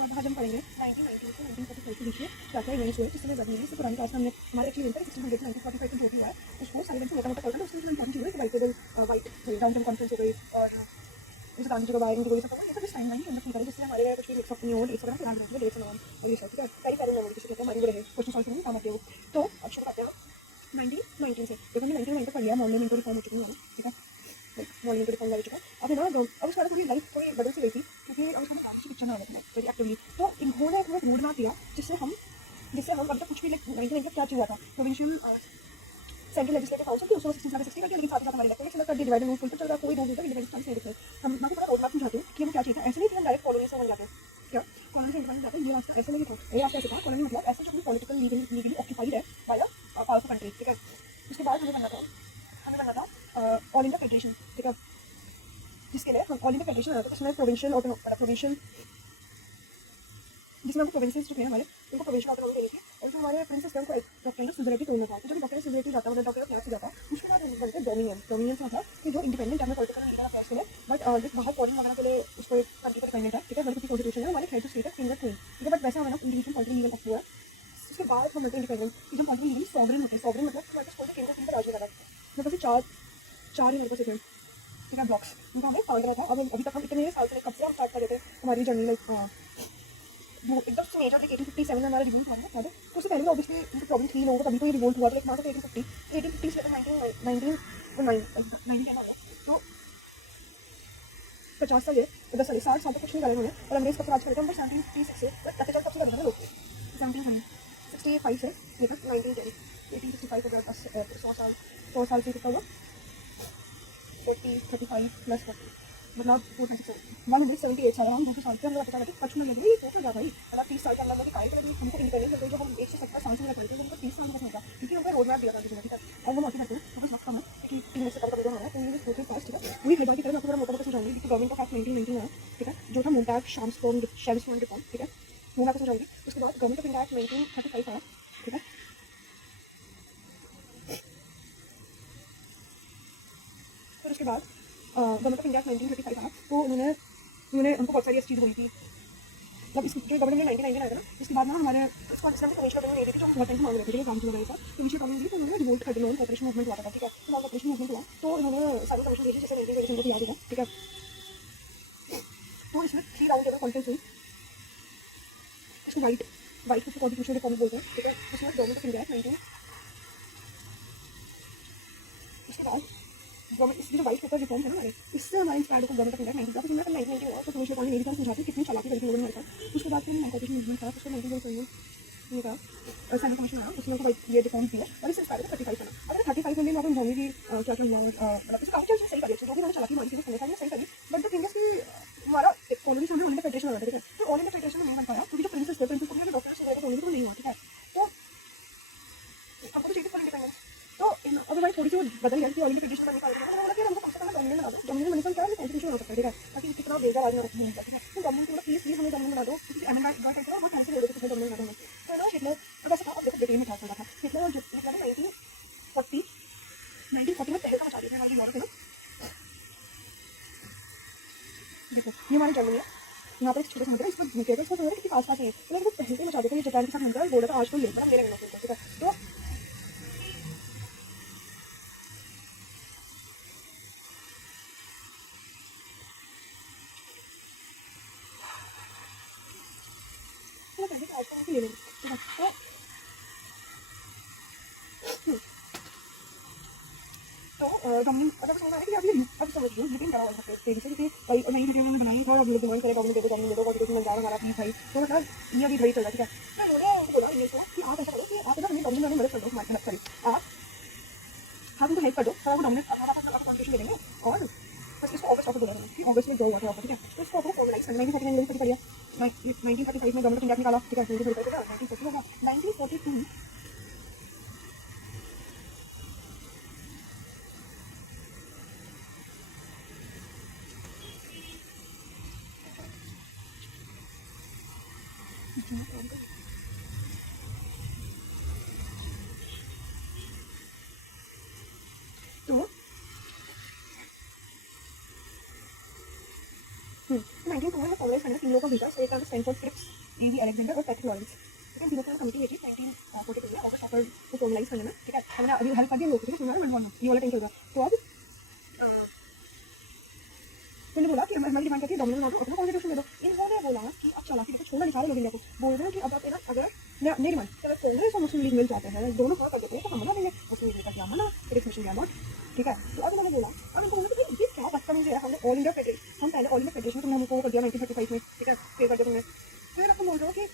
आज हम पढ़ेंगे 1919 से 1944 के बीच में क्या क्या इवेंट्स हुए, किस समय बदली इससे पुरानी क्लास में हमने हमारे एक्चुअली इवेंट 1600 1945 में जो भी हुआ है उसको सारे इवेंट्स मोटा मोटा पढ़ना। उसमें इंपॉर्टेंट चीज़ है वाइट डाउन कॉन्फ्रेंस हो गई और जैसे गांधी जी को बाहर इनकी गोली सब ये सब इस टाइमलाइन के अंदर नहीं करें जिससे हमारे कुछ भी मिक्स अप नहीं हो, डेट्स वगैरह ध्यान रखिए, डेट्स नाम और ये सब ठीक है। कई सारे मेमोरी किसी कहते हैं हमारी रहे क्वेश्चन सॉल्व करने काम आते हो। तो अब शुरू करते हैं 1919 से। देखो हमने 1919 पढ़ लिया, मॉर्निंग रिफॉर्म हो चुकी है ठीक है, मॉर्निंग रिफॉर्म हो चुका है। अब है ना अब उसके बाद थोड़ी लाइफ थोड़ी बदल सी गई थी क्योंकि अब उसका गांधी जी पिक्चर में आ गया था वेरी एक्टिवली। तो इन्होंने एक रोड मैप दिया जिससे हम अब तक कुछ भी लाइक 1919 क्या हुआ था प्रोविंशियल सेंट्रल लेजिस्लेटिव काउंसिल की उसको 1660 का, लेकिन साथ ही साथ हमारे इलेक्ट्रॉनिक सिलेक्ट कर दिया, डिवाइड एंड रूल फुल चल रहा, कोई रूल होता है इंडिपेंडेंस टाइम से दिखे। हम मैं थोड़ा रोड मैप समझाती हूँ कि हम क्या चाहिए था। ऐसे नहीं कि हम डायरेक्ट कॉलोनी से बन जाते हैं, क्या कॉलोनी से इंडिपेंडेंस जाते हैं, ये रास्ता ऐसे नहीं था। ये रास्ता ऐसे था, कॉलोनी मतलब ऐसा जो भी पॉलिटिकल लीगली ऑक्यूपाइड है बाय अ पावरफुल कंट्री ठीक है। उसके बाद हमें बनना था ऑल इंडिया फेडरेशन ठीक है, जिसके लिए हम ऑल इंडिया फेडरेशन बनाते थे जिसमें प्रोविंशियल जिसमें हमको प्रोविंसेस जो थे हमारे उनको प्रोविंशियल ऑटोनॉमी देनी थी। और जो हमारे प्रिंसेस थे उनको डॉक्टर सुजरेटी टोलना था। तो जब डॉक्टर सुजरेटी जाता है डॉक्टर से जाता है उसके बाद बनते डोमिनियन से मतलब कि जो इंडिपेंडेंट है पॉलिटिकल लीगल अफेयर्स के लिए, बट बाहर फॉरेन वगैरह के लिए उसको एक कंट्री पर डिपेंडेंट है ठीक है। बल्कि कॉन्स्टिट्यूशन है हमारे हेड ऑफ स्टेट है किंग क्वीन ठीक है, बट वैसे हमारा इंडिविजुअल पॉलिटिकल लीगल अफ हुआ है। उसके बाद हम बनते इंडिपेंडेंट कि जो पॉलिटिकल लीगली सॉवरेन होते हैं। सॉवरेन मतलब हमारे पास कोई किंग का राज वगैरह मेरे पास चार ही मेरे पास थे ठीक है ब्लॉक्स, उनको हमें बांध रहा था। अब अभी तक हम इतने साल से कब से हम स्टार्ट कर रहे थे हमारी जर्नी लाइक एकदम से मेजर लाइक 1857 में हमारा रिवोल्ट हुआ है याद है। तो उससे पहले ऑब्वियसली उनको प्रॉब्लम थी लोगों को, तभी तो ये रिवोल्ट हुआ था। लाइक नॉट 1850 1850 से 1910 आ गया तो 50 साल 10 साल 60 साल तक कुछ नहीं करा उन्होंने। और अंग्रेज कब राज करते हैं हम 1756 से अत्याचार कब से करते हैं लोग 1765 से लेकर 1865 तक 100 साल से कितना हुआ 40 35 प्लस 40 मतलब 178 साल हम 200 साल के अंदर पता लगे पचपन लगे ये तो क्या भाई मतलब 30 साल के अंदर लगे काहे लगे हमको इंडिपेंडेंस लगे जो हम 170 साल से लगे थे हमको 30 साल में होगा क्योंकि हमको रोड मैप दिया था ठीक है। अब हम आगे बढ़ते हैं तो बस वक्त कम है कि 3 मिनट से कम हो रहा है तो ये बहुत ही फास्ट ठीक है। वही हेड की तरह आपको मोटा मोटा समझाऊंगी कि गवर्नमेंट ऑफ 1919 है ठीक है, जो था मोन्टैग शैम्सबोर्न रिफॉर्म ठीक है, वो मैं आपको समझाऊंगी। उसके बाद गवर्नमेंट ऑफ इंडिया एक्ट 1935 आया ठीक है। फिर उसके बाद गवर्नमेंट ऑफ इंडिया 1935 आया तो उन्होंने हमको बहुत सारी ऐसी चीज़ बोली थी। मतलब इस जो गवर्नमेंट ने 1919 आया था ना इसके बाद ना हमारे इसको इस्लामिक कमीशन नहीं दी थी जो हम बहुत टाइम से मांग रहे थे काम वगैरह का तो विषय कमी दी तो उन्होंने रिवोल्ट कर दिया, नॉन कॉपरेशन मूवमेंट हुआ था ठीक है। तो नॉन कॉपरेशन मूवमेंट हुआ तो उन्होंने सारी कमीशन भेजी जैसे 1927 को याद होगा ठीक है। तो इसमें 3 राउंड टेबल कॉन्फ्रेंस हुई, इसको वाइट कॉन्स्टिट्यूशनल रिफॉर्म बोलते हैं ठीक है। इसमें गवर्नमेंट ऑफ इंडिया 19 इसके बाद इसकी जो वाइट पेपर रिफॉर्म है ना हमारे इससे हमारे इंस्पायर्ड को गवर्नमेंट ऑफ इंडिया 19 हुआ तो कमीशन कॉलेज मेरी तरफ समझाती कितनी चालाकी करके लोगों ने मारा था। उसके बाद फिर नॉन कॉपरेशन मूवमेंट था उसको 1907 ये था सैनिक कमीशन आया उसमें उनको ये रिफॉर्म्स दिए और इससे इंस्पायर 35 बना। अगर 35 में मैं आपको समझाऊंगी कि क्या क्या हुआ मतलब इसको काफी सही करी जो भी मैंने चालाकी मारी थी वो सही करी। बट द थिंग इज कि हमारा कॉलोनी से हमें ऑल इंडिया फेडरेशन बना ठीक है। तो ऑल इंडिया फेडरेशन में नहीं बन पाया क्योंकि जो प्रिंसेस को भी डॉक्टर्स वगैरह को तो नहीं हुआ ठीक है। तो हमको तो चाहिए फुल इंडिपेंडेंस। तो अब हमारी थोड़ी सी बदल गई कि ऑल इंडिया फेडरेशन बनने का बोला कि हमको कम से कम डोमिनियन बना दो। डोमिनियन बनने का क्या है कॉन्स्टिट्यूशन हो सकता है ठीक है, ताकि कितना बेजार आज नहीं ठीक है। तो डोमिनियन को प्लीज हमें डोमिनियन बना दो क्योंकि अमेंडमेंट गवर्नमेंट है वो कैंसिल हो गई तो डोमिनियन बना दो। तो ना हिटलर अब ऐसा था अब देखो ब्रिटेन में क्या चल रहा था हिटलर और हिटलर ने 1940 में तहलका मचा दिया हमारी वॉर थे ना। देखो ये हमारी जर्मनी है, यहाँ पर एक छोटा समुद्र है, इस पर भूखे इसको समझ रहे आस पास है तो वो पहले मचा देते हैं। जापान के साथ मिलकर बोला था आज को ले मेरे ठीक है। तो ले लेंगे ठीक है। तो गवर्नमेंट अगर समझ आ रहा है कि अब समझ लो मीटिंग करा सकते हैं तेजी से क्योंकि भाई नई वीडियो में बनाई था अब लोग डिमांड करें गवर्नमेंट दे दो कुछ मिल जाएगा हमारा प्लीज भाई। तो मतलब ये अभी वही चल रहा है ठीक है। तो उन्होंने बोला इंग्लिश को कि आप ऐसा करो कि आप अगर हमें गवर्नमेंट में मदद कर दो हमारी मदद करें आप उनको हेल्प कर दो और गवर्नमेंट आपको कॉन्ट्रीब्यूशन दे देंगे और बस इसको ऑगस्ट ऑफर बोला था कि ऑगस्ट में जो हुआ था ऑफर ठीक है। तो इसको ऑफर फॉर्मलाइज करना 1949 में पढ़िया 1935 में गवर्नमेंट ऑफ इंडिया निकाला ठीक है। 1940 होगा 1942 तो 19 में फॉर्मलाइज करने 3 लोगों का भेजा। एक था स्टैनफोर्ड क्रिप्स A.V. अलेक्जेंडर और पैट्रिक लॉरेंस। ठीक है, तीनों की कमिटी भेजी 1942 में ऑगस्ट ऑफर को फॉर्मलाइज करने में। ठीक है, हमने अभी हेल्प कर दिया लोगों को, ठीक है, वर्ल्ड वॉर में ये वाला टाइम चल रहा। तो अब मैंने बोला कि हमारी डिमांड करती है डोमिनियन ऑर्डर उतना कॉन्स्टिट्यूशन दे दो। इन्होंने बोला कि अब चालाकी को छोड़ना निकालो लोग इंडिया को, बोल रहे हैं कि अब आप ना अगर नहीं डिमांड अगर कांग्रेस और मुस्लिम लीग मिल जाते हैं दोनों हाँ कर देते हैं तो हम मना देंगे, मुस्लिम लीग का क्या मना, रिजर्वेशन क्या नॉट। ठीक है, तो अब मैंने बोला, अब इनको बोला कि ये क्या बदतमीजी है, हमने ऑल इंडिया फेडरेशन, हम पहले ऑल इंडिया फेडरेशन तुमने हमको कर दिया 1935 में। ठीक है, फिर कर दिया तुमने, फिर आप बोल रहे हो कि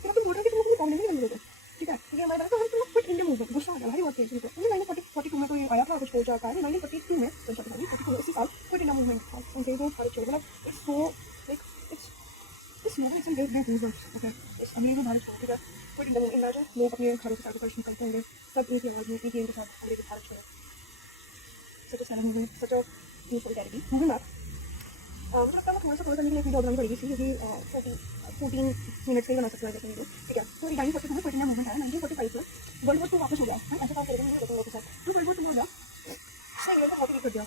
फिर आप बोल रहे हो कि तुम अपनी कॉम नहीं बन दोगे। ठीक है, ये हमारे बात हम तुम क्विट इंडिया मूवमेंट गुस्सा आ गया भाई बहुत तेज से। 1942 में कोई आया था कुछ हो जाता है 1942 में इसी साल क्विट इंडिया मूवमेंट उनके जो भारत छोड़ो, मतलब it's so like it's movement is very goosebumps. Okay, it's amazing Bharat छोड़ो। ठीक है, क्विट इंडिया मूवमेंट, इमेजिन लोग अपने घरों से सैक्रिफाइस निकलते होंगे सब एक ही आवाज़ में, एक ही एम के साथ अंग्रेज भारत छोड़ो। Such a sad movement, such a useful charity moving back. मुझे लगता है थोड़ा सा कवर करने के लिए वीडियो बनानी पड़ेगी क्योंकि 14 मिनट्स के लिए बना सकते हैं वीडियो। ठीक है, तो 1942 में क्विट इंडिया मूवमेंट आया, 1945 में वर्ल्ड वॉर 2 वापस हो गया। ऐसा काम करेंगे नहीं लोगों के साथ, तो वर्ल्ड वॉर 2 हो गया, उसने इंग्लैंड को बहुत कर दिया।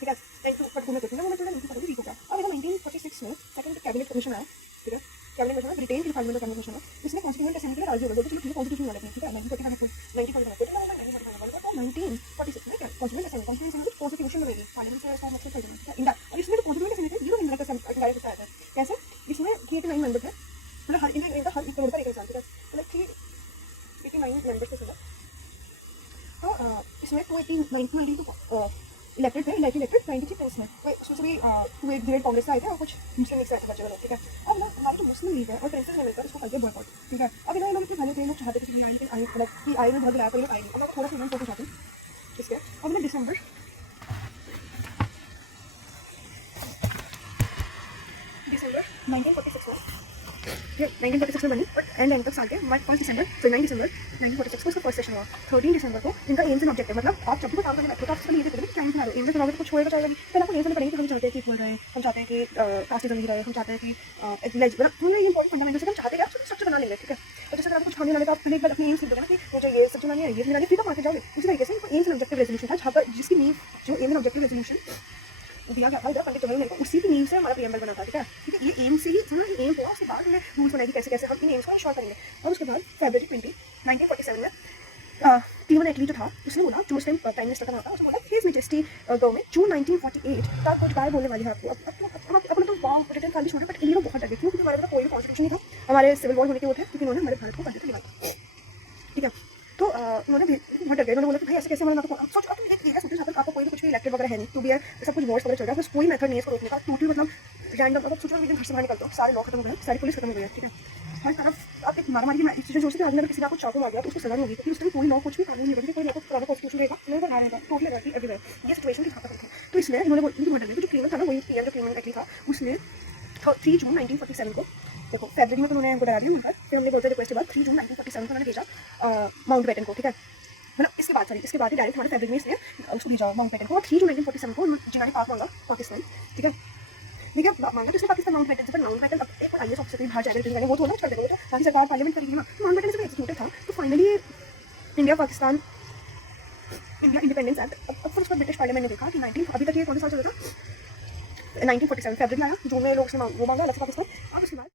ठीक है, 1942 में क्विट इंडिया मूवमेंट 1942 वीक हो गया। अब 1946 में सेकंड कैबिनेट कमीशन आया। ठीक है, कैबिनेट कमीशन ब्रिटेन के पार्लियामेंट कैबिनेट कमीशन है, इसने कॉन्स्टिट्यूएंट असेंबली के लिए राजी हो गए, तो कॉन्स्टिट्यूशन वाले थे। ठीक है, 1945 में कॉन्स्टिट्यूशन में पार्लियामेंट से इसका मकसद था इंडिया, और इसमें जो कॉन्स्टिट्यूएंट असेंबली थी ये इंडिया का डायरेक्ट आया था। कैसे, इसमें 89 मेंबर थे, मतलब हर इंडिया का हर 1 करोड़ का एक इंसान। ठीक है, मतलब 89 मेंबर्स थे। हाँ, इसमें 289 इलेक्टेड थे, इलेक्टेड 93 थे इसमें, उसमें से भी 2 ग्रेड कांग्रेस से आए थे और कुछ मुस्लिम लीग से आए थे बच्चे लोग। ठीक है, अब ना हमारी जो मुस्लिम लीग है और प्रिंसेस ने मिलकर इसको कर दिया बॉयकॉट। ठीक है, अब इन्होंने लोग इतने भले थे, लोग चाहते थे कि आई मतलब कि आई में बहुत गिराया, पर आई नहीं। मैं थोड़ा सा इवेंट फोटो चाहती हूँ इसके। अब ना दिसंबर 1946 में 1946 में बनी और एंड तक साल के 9 दिसंबर 1946 को इसका फर्स्ट सेशन हुआ। 13 दिसंबर को इनका एम्स एंड ऑब्जेक्टिव, मतलब आप जब भी काम करने लगते हो तो आप सबसे ये देखते हो टाइम मारो, एम्स एंड ऑब्जेक्टिव कुछ होएगा चाहेगा पहले आपको एम्स एंड पढ़ेंगे कि हम चाहते हैं कि इक्वल रहे, हम चाहते हैं कि कास्टिज्म नहीं रहे, हम चाहते हैं कि मतलब ये इंपॉर्टेंट फंडामेंटल्स हम चाहते हैं आप स्ट्रक्चर बना लेंगे। ठीक है, तो जैसे अगर कुछ खाने वाले का आप पहले एक बार अपने एम्स लिख दोगे ना कि मुझे ये सब्जी बनानी है, ये बनानी है, फिर आप मार्केट जाओगे। उसी तरीके से एम्स एंड ऑब्जेक्टिव रेजोल्यूशन था, जहाँ पर जिसकी नींव जो एम्स एंड ऑब्जेक्टिव रेजोल्यूशन दिया गया था इधर पंडित जवाहरलाल नेहरू को, उसी की नींव से हमारा प्रीएम्बल बना था। ठीक है, ये एम से ही एम हुआ, उसके बाद हमने रूल्स बनाए कि कैसे कैसे हम इन एम्स को इंश्योर करेंगे। और उसके बाद फरवरी 20 1947 में स्टीवन एटली जो था उसने बोला, जो उस टाइम प्राइम मिनिस्टर का नाम था, उसने बोला हिज मैजेस्टी गवर्नमेंट जून 1948 तक कुछ बार बोलने वाली है आपको। अब अपना तो वाव रिटर्न काल भी छोड़ा, बट इन लोग बहुत डर गए क्योंकि हमारे पास कोई भी कॉन्स्टिट्यूशन नहीं था, हमारे सिविल वॉर होने के वो थे, क्योंकि उन्होंने हमारे भारत को बांधा था। ठीक है, तो उन्होंने बहुत डर गए, उन्होंने बोला कि भाई ऐसे कैसे हमारा आपको सोच आपको कोई भी कुछ भी इलेक्टेड वगैरह है नहीं, तो भी सब कुछ वॉर्स वगैरह चल रहा है, कोई मेथड नहीं है इसको रोकने का, टोटली मतलब रैंडम। अगर सोचो घर से बाहर निकलते हो सारे लॉ खत्म हो गए, सारी पुलिस खत्म हो गई है। ठीक है, हर तरफ आप एक मारामारी की चीज़ें सोचते हैं, अगर किसी ने आपको चाकू मार दिया तो उसको सजा नहीं होगी, क्योंकि उस टाइम कोई लॉ कुछ भी कानून नहीं होगा, कोई लॉ को पुराना कॉन्स्टिट्यूशन रहेगा नहीं बना रहेगा, टोटली एग्जैक्टली एवरीवेयर ये सिचुएशन की छापा थे। तो इसलिए इन्होंने बोला जो क्रिमिनल था ना, वही पीएम जो क्रिमिनल एक्टली था, उसने 3 जून 1947 को, देखो फरवरी में तो उन्होंने हमको डरा दिया वहाँ पर, फिर हमने बोलते रिक्वेस्ट के बाद 3 जून 1947 को उन्होंने भेजा माउंटबेटन को। ठीक है, मतलब इसके बाद ही डायरेक्ट हमारे फरवरी में इसने उसको भेजा माउंटबेटन को, और 3 जून 1947 को जिन्होंने पास मांगा पाकिस्तान। ठीक है, देखिए मांगा तो इसने पाकिस्तान माउंटबेटन से, पर माउंटबेटन अब एक आईएएस ऑफिसर कहीं बाहर जाएगा वो थोड़ा कर देगा, तो बाकी सरकार पार्लियामेंट करेगी ना, माउंटबेटन से एग्जीक्यूटिव था। तो फाइनली इंडिया इंडिपेंडेंस एक्ट, अब फिर उसको ब्रिटिश पार्लियामेंट ने देखा कि अभी तक ये कौन सा साल चल रहा था, 1947 फरवरी में आया, जून में लोग वो मांगा अलग से पाकिस्तान। अब उसके बाद